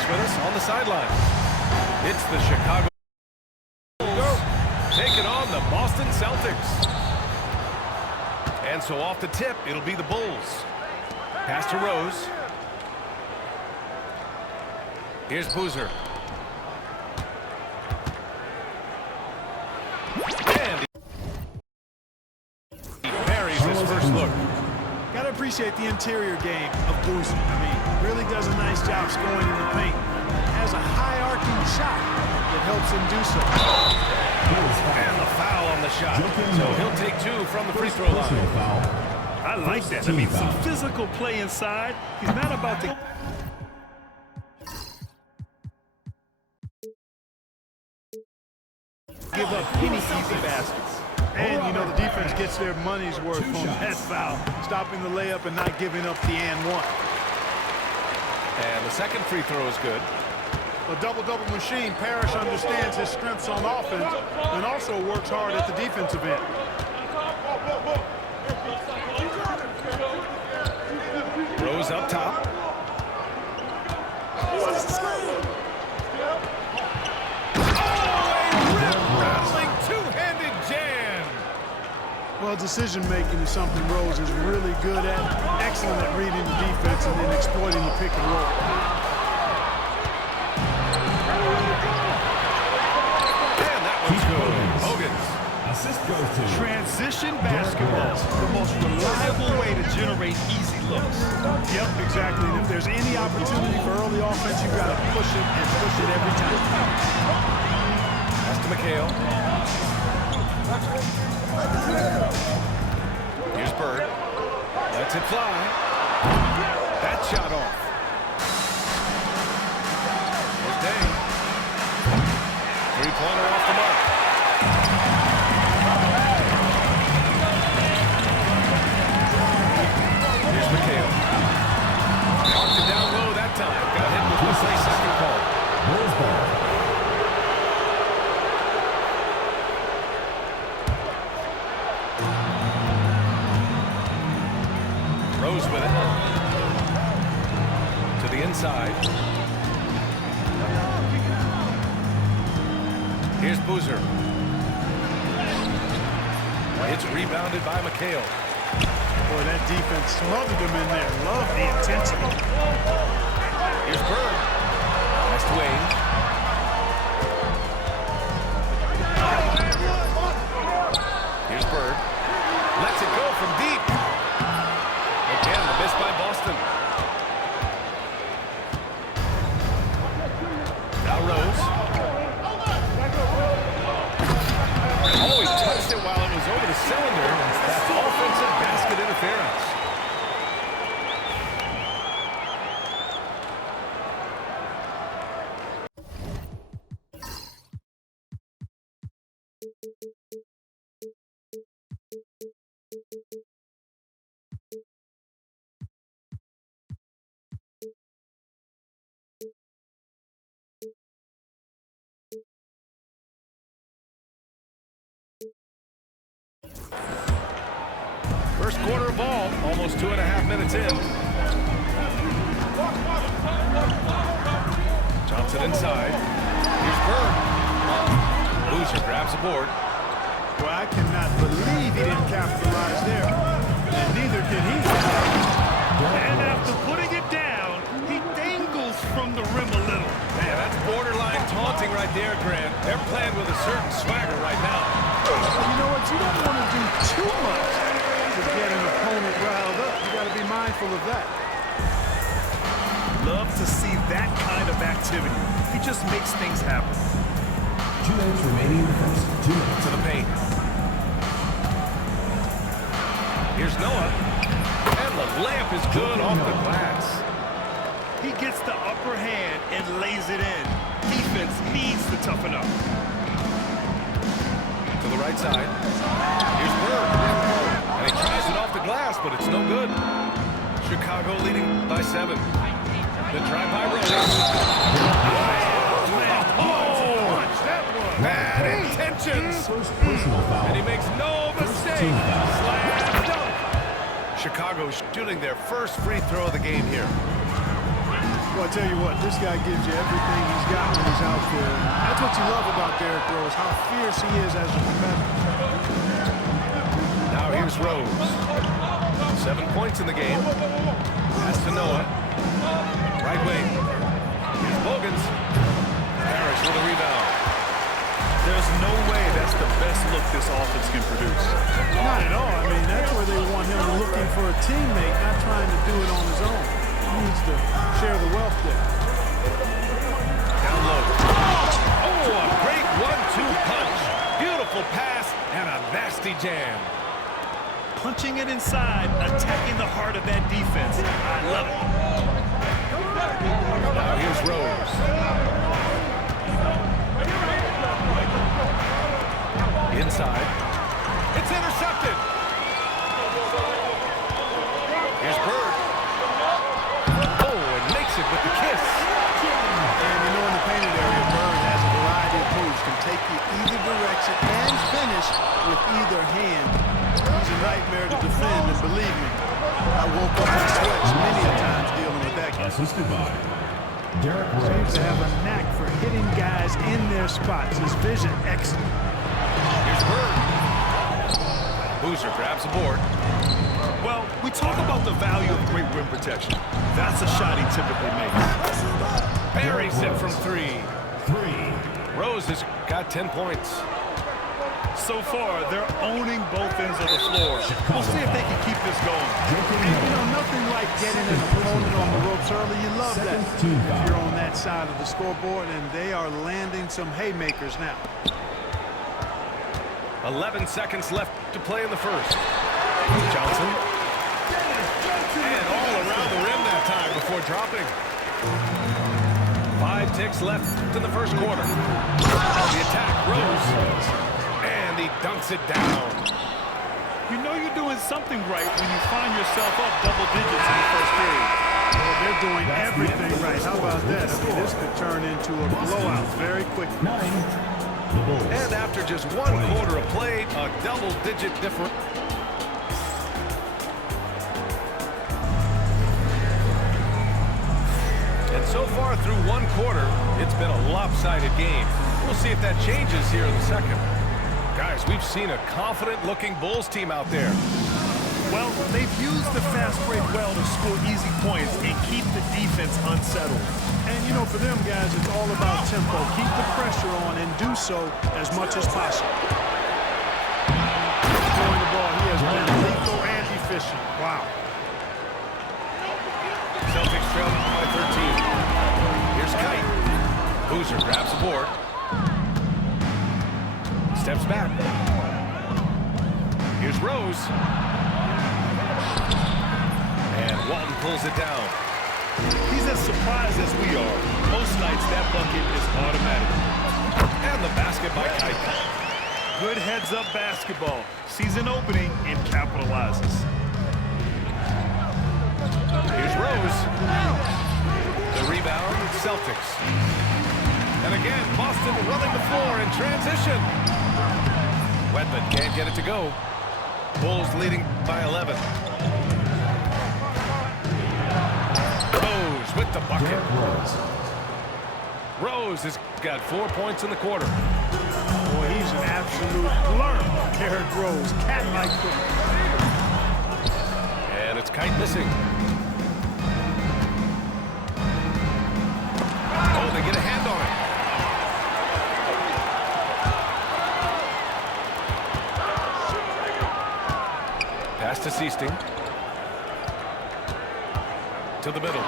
Rose with us on the sideline. It's the Chicago Bulls taking on the Boston Celtics. And so off the tip, it'll be the Bulls. Pass to Rose. Here's Boozer. And he buries his first look. Got to appreciate the interior game of Boozer. I mean, really does a nice job scoring in the paint. Has a high-arcing shot that helps him do so. And the foul on the shot. So he'll take 2 from the free throw line. I like that. I mean, some physical play inside. He's not about to... give up any easy baskets. And, you know, the defense gets their money's worth on that foul, stopping the layup and not giving up the and one. And the second free throw is good. A double-double machine. Parrish understands his strengths on offense and also works hard at the defensive end. Rose up top. Well, decision-making is something Rose is really good at. Excellent at reading the defense and then exploiting the pick and roll. And that one's good. Hogan's. Assist goes to transition basketball. The most reliable way to generate easy looks. Yep, exactly. And if there's any opportunity for early offense, you've got to push it and push it every time. Pass to McHale. Here's Bird. Lets it fly. That shot off. There's Day. Three-pointer off the mark. Here's McHale. Marked it down low that time. Got hit with the second call. Bulls ball. Rose with it. To the inside. Here's Boozer. It's rebounded by McHale. Boy, that defense smothered him in there. Love the intensity. Here's Bird. Pass to Wayne. Here's Bird. Lets it go from deep. Again, the miss by Boston. Now Rose. Oh, he touched it while it was over the cylinder. That's offensive basket interference. First quarter of ball, almost 2.5 minutes in. Johnson inside. Here's Bird. Boozer grabs the board. Well, I cannot believe he didn't capitalize there. And neither can he. And after putting it down, he dangles from the rim a little. Man, that's borderline taunting right there, Grant. They're playing with a certain swagger right now. You know what? You don't want to do too much to get an opponent riled up. You got to be mindful of that. Love to see that kind of activity. He just makes things happen. 2 minutes remaining in the first. 2 minutes. To the paint. Here's Noah. And the layup is good off the glass. He gets the upper hand and lays it in. Defense needs to toughen up. To the right side. Here's Bird. And he tries it off the glass, but it's no good. Chicago leading by 7. The drive by Rose. Bad intentions. First personal foul. And he makes no mistake. Slam dunk. Chicago shooting their first free throw of the game here. Well, I'll tell you what, this guy gives you everything he's got when he's out there. That's what you love about Derrick Rose, how fierce he is as a competitor. Now here's Rose. 7 points in the game. Pass to Noah. Right wing. Here's Bogans. Parrish with a rebound. There's no way that's the best look this offense can produce. Not at all. I mean, that's where they want him looking for a teammate, not trying to do it on his own. He needs to share the wealth there. Down low. Oh, a great 1-2 punch. Beautiful pass and a nasty jam. Punching it inside, attacking the heart of that defense. I love it. Now here's Rose. Inside. It's intercepted. Here's Bird. Oh, and makes it with the kiss. And you know, in the painted area, Bird has a variety of moves, can take you either direction and finish with either hand. He's a nightmare to defend, and believe me, I woke up in sweats many a times dealing with that guy. Assisted by Derrick Seems Rose. to have a knack for hitting guys in their spots. His vision excellent. Here's Bird. Boozer grabs the board. Well, we talk about the value of great rim protection. That's a shot he typically makes. Buries it from 3. 3. Rose has got 10 points. So far, they're owning both ends of the floor. We'll see if they can keep this going. And you know, nothing like getting an opponent on the ropes early. You love that if you're on that side of the scoreboard, and they are landing some haymakers now. 11 seconds left to play in the first. Johnson. And all around the rim that time before dropping. 5 ticks left in the first quarter. The attack, Rose. And he dunks it down. You know you're doing something right when you find yourself up double digits in the first period. Well, they're doing everything right. How about that? I mean, this could turn into a blowout very quickly. 9. The Bulls. And after just 1 quarter of play, a double-digit difference. And so far through 1 quarter, it's been a lopsided game. We'll see if that changes here in the second. Guys, we've seen a confident-looking Bulls team out there. Well, they've used the fast break well to score easy points and keep the defense unsettled. And, you know, for them guys, it's all about tempo. Keep the pressure on and do so as much as possible. Throwing the ball, he has been lethal and efficient. Wow. Celtics trailing by 13. Here's Kite. Boozer grabs the board. Steps back. Here's Rose. And Walton pulls it down. He's as surprised as we are. Most nights, that bucket is automatic. And the basket by Kite. Good heads-up basketball. Sees an opening and capitalizes. Here's Rose. The rebound, Celtics. And again, Boston running the floor in transition. Wedman can't get it to go. Bulls leading by 11. Rose with the bucket. Derrick Rose. Rose has got 4 points in the quarter. Boy, he's an absolute blur. Derrick Rose, cat-like quick. And it's Kite missing. Oh, they get a hand on it. Pass to Seasting. To the middle.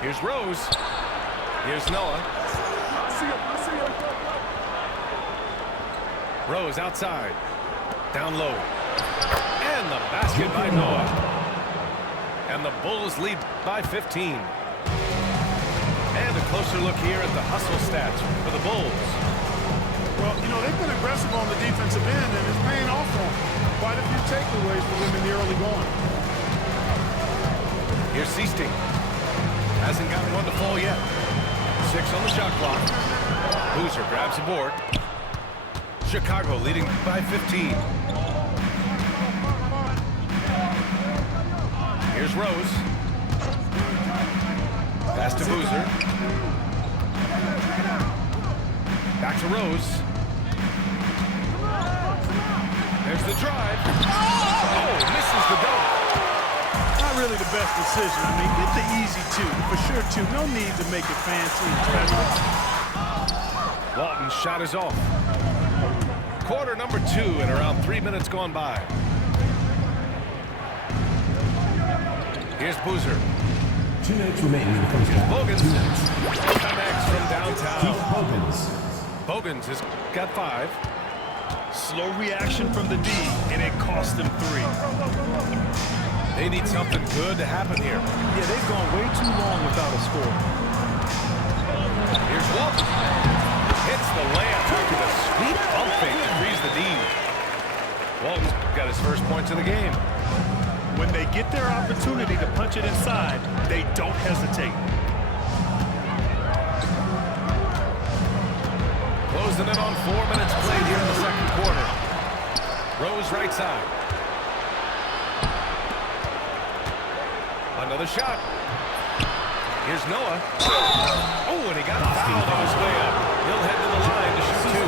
Here's Rose. Here's Noah. Rose outside. Down low. And the basket by Noah. And the Bulls lead by 15. And a closer look here at the hustle stats for the Bulls. Well, you know, they've been aggressive on the defensive end, and it's paying off for them. Quite a few takeaways for them in the early going. Here's Seasting. Hasn't gotten one to fall yet. 6 on the shot clock. Boozer grabs the board. Chicago leading by 15. Here's Rose. Pass to Boozer. Back to Rose. There's the drive. Oh, misses the dunk. Not really the best decision. I mean, get the easy two. For sure, two. No need to make it fancy and special. Walton's shot is off. Quarter number 2 and around 3 minutes gone by. Here's Boozer. 2 minutes remaining in the first half. Bogans 2 minutes. connects from downtown. Keith Bogans. Bogans has got 5. Slow reaction from the D, and it cost them 3. They need something good to happen here. Yeah, they've gone way too long without a score. Here's Walton. Hits the layup after the sweep pump fake to freeze the D. Walton's got his first points of the game. When they get their opportunity to punch it inside, they don't hesitate. Closing in on 4 minutes played here in the second quarter. Rose right side. Another shot. Here's Noah. Oh, and he got fouled on his way up. He'll head to the line to shoot 2.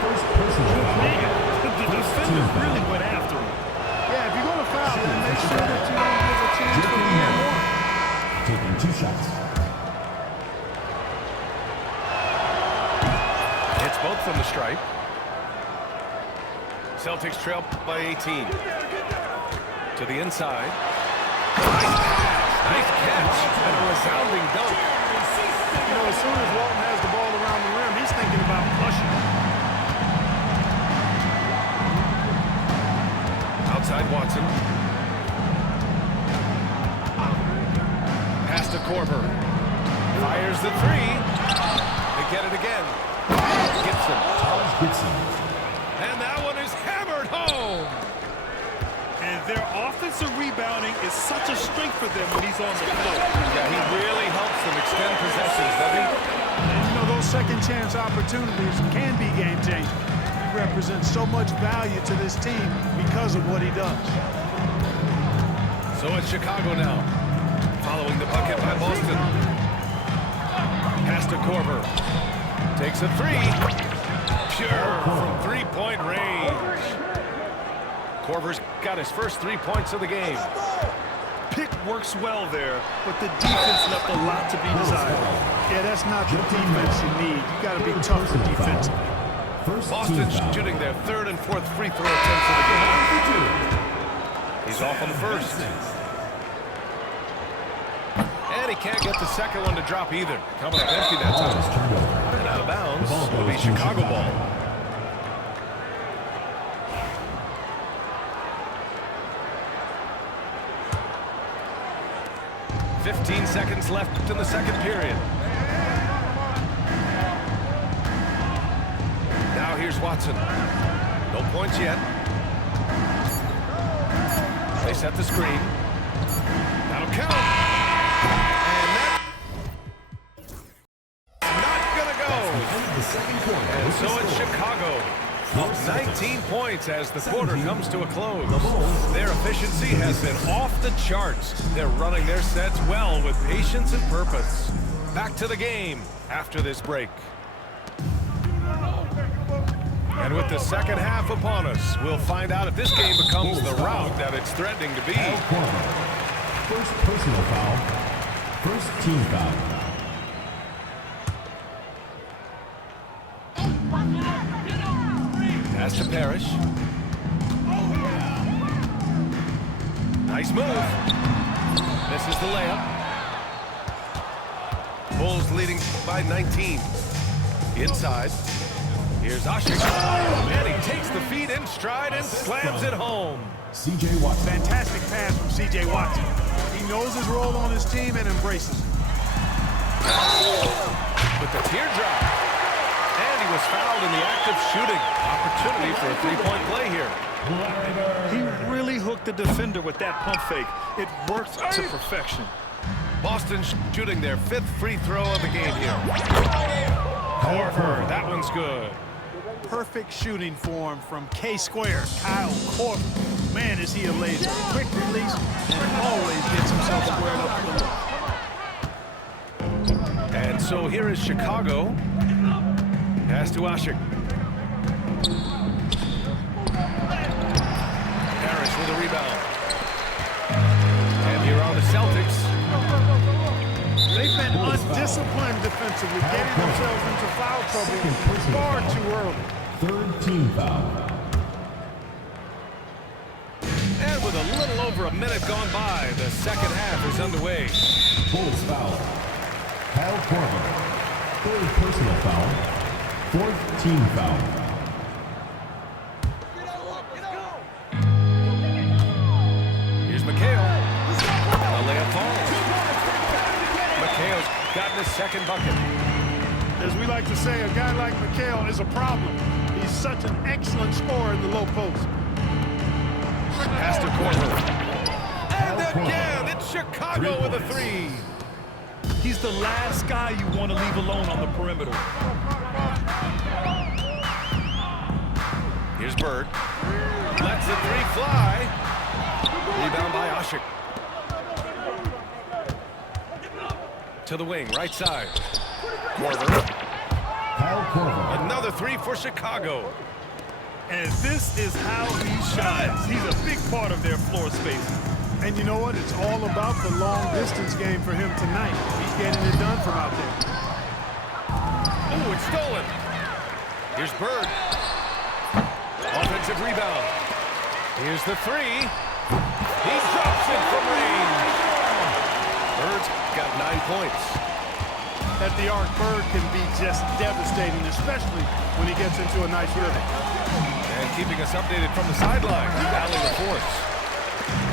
First personal foul. The defender really went after him. Yeah, if you're going to foul, then make sure that you don't give a chance for the and one. Taking 2 shots. Hits both from the stripe. Celtics trail by 18. To the inside. Nice pass. Nice catch. And a resounding dunk. You know, as soon as Walton has the ball around the rim, he's thinking about pushing. Outside Watson. Pass to Korver. Fires the 3. They get it again. Gibson. Gibson. And that one is hammered home. And their offensive rebounding is such a strength for them when he's on the floor. Yeah, he really helps them extend possessions, doesn't he? And, you know, those second chance opportunities can be game-changing. He represents so much value to this team because of what he does. So it's Chicago now, following the bucket by Boston. Pass to Korver. Takes a 3. Pure from 3-point range. Korver's got his first 3 points of the game. Pick works well there, but the defense left a lot to be desired. Yeah, that's not the defense you need. You got to be tougher defensively. First Boston team foul. shooting their 3rd and 4th free throw attempts of the game. He's off on the first. And he can't get the second one to drop either. Coming up empty that Ball is time. turned over. And out of bounds. The ball It'll be goes to Chicago ball. 15 seconds left in the second period. Now here's Watson. No points yet. They set the screen. That'll count. And that's not gonna go. The second quarter. And so it's Chicago. Up 19 points as the quarter comes to a close. Their efficiency has been off the charts. They're running their sets well with patience and purpose. Back to the game after this break. And with the second half upon us, we'll find out if this game becomes the rout that it's threatening to be. First personal foul. First team foul. Pass to Parrish. Nice move. Misses the layup. Bulls leading by 19. Inside. Here's Ashik. And he takes the feed in stride and slams it home. C.J. Watson. Fantastic pass from C.J. Watson. He knows his role on his team and embraces it. With the teardrop. And he was fouled in the act of shooting. Opportunity for a three-point play here. He really hooked the defender with that pump fake. It worked to perfection. Boston shooting their 5th free throw of the game here. Korver, that one's good. perfect shooting form from K-Square, Kyle Korver. Man, is he a laser. Quick release and always gets himself squared up for the look. And so here is Chicago. Pass to Ashik. Harris with a rebound. And here are the Celtics. They've been undisciplined defensively, getting themselves into foul trouble far too early. Third team foul. And with a little over a minute gone by, the second half is underway. Bulls foul. Kyle Korver. Third personal foul. Fourth team foul. Here's McHale. A layup falls. McHale's gotten his second bucket. As we like to say, a guy like McHale is a problem. He's such an excellent scorer in the low post. Pass to Korver. And again, it's Chicago with a three. He's the last guy you want to leave alone on the perimeter. Here's Bird. Lets the three fly. Rebound by Ashik. To the wing, right side. Korver. Kyle Korver. Another three for Chicago. And this is how he shines. He's a big part of their floor spacing. And you know what? It's all about the long-distance game for him tonight. He's getting it done from out there. Ooh, it's stolen. Here's Bird. Offensive rebound. Here's the three. He drops it from range. Bird's got 9 points. At the arc, Bird can be just devastating, especially when he gets into a nice rhythm. And keeping us updated from the sideline, battling the force.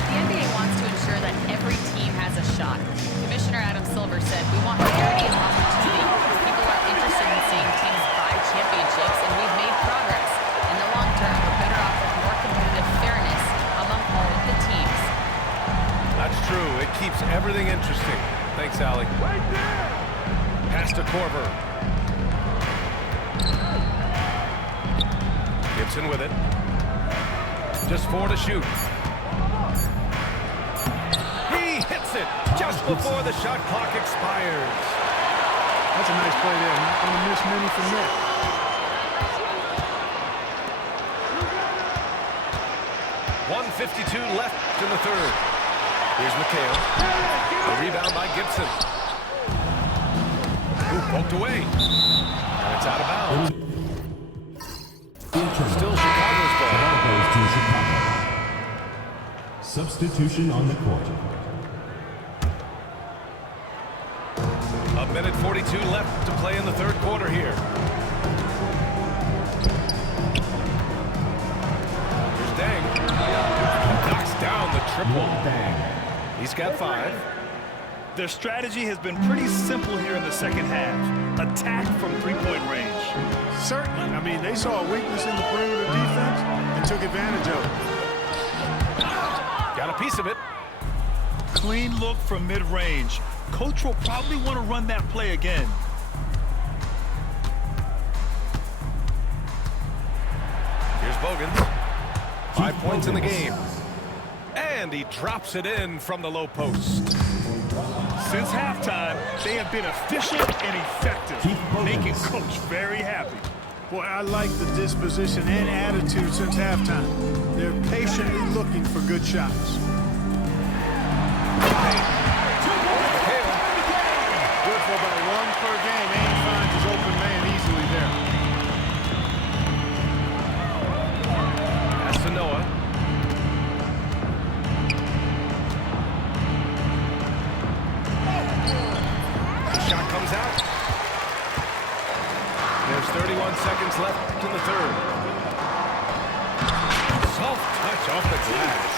The NBA wants to ensure that every team has a shot. Commissioner Adam Silver said, "We want parity and opportunity. People are interested in seeing teams buy championships, and we've made progress. In the long term, we're better off with more competitive fairness among all of the teams." That's true. It keeps everything interesting. Thanks, Allie. Pass to Korver. Gibson with it. Just 4 to shoot. He hits it just before the shot clock expires. That's a nice play there. Not going to miss many from there. .152 left in the third. Here's McHale. A rebound by Gibson. Ooh, poked away. And it's out of bounds. Still Chicago's ball. Ball goes to Chicago. Substitution on the court. A minute 42 left to play in the third quarter here. Here's Dang. Knocks down the triple. Dang. He's got 5. Their strategy has been pretty simple here in the second half. Attack from three-point range. Certainly. I mean, they saw a weakness in the perimeter defense and took advantage of it. Got a piece of it. Clean look from mid-range. Coach will probably want to run that play again. Here's Bogan. 5 points in the game. And he drops it in from the low post. Since halftime, they have been efficient and effective, making Coach very happy. Boy, I like the disposition and attitude since halftime. They're patiently looking for good shots. Good for about 1 per game, and he finds his open man easily there. Pass to Noah. The shot comes out. There's 31 seconds left in the third. Soft touch off the glass.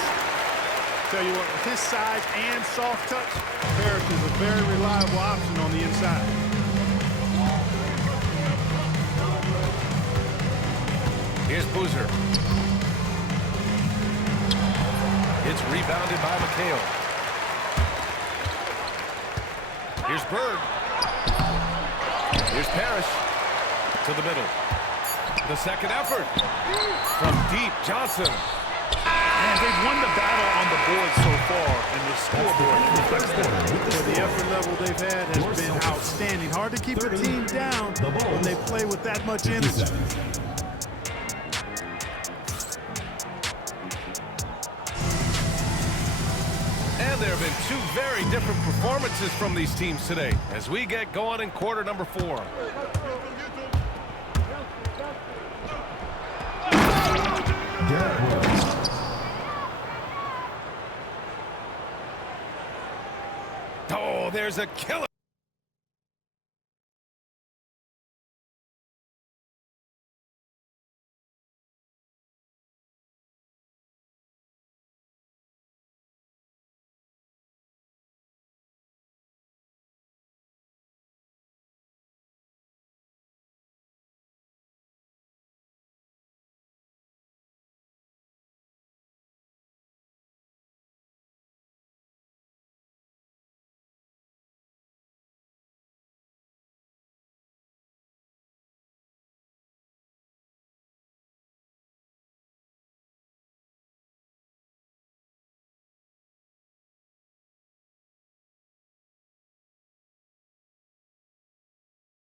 Tell you what, with his size and soft touch, Parrish is a very reliable option on the inside. Here's Boozer. It's rebounded by McHale. Here's Bird. Here's Parrish to the middle. The second effort. From deep, Johnson. And they've won the battle on the board so far, and the scoreboard reflects that. Well, the effort level they've had has been outstanding. Hard to keep a team down when they play with that much energy. And there have been two very different performances from these teams today as we get going in quarter number 4. Derek Williams. Oh, there's a killer.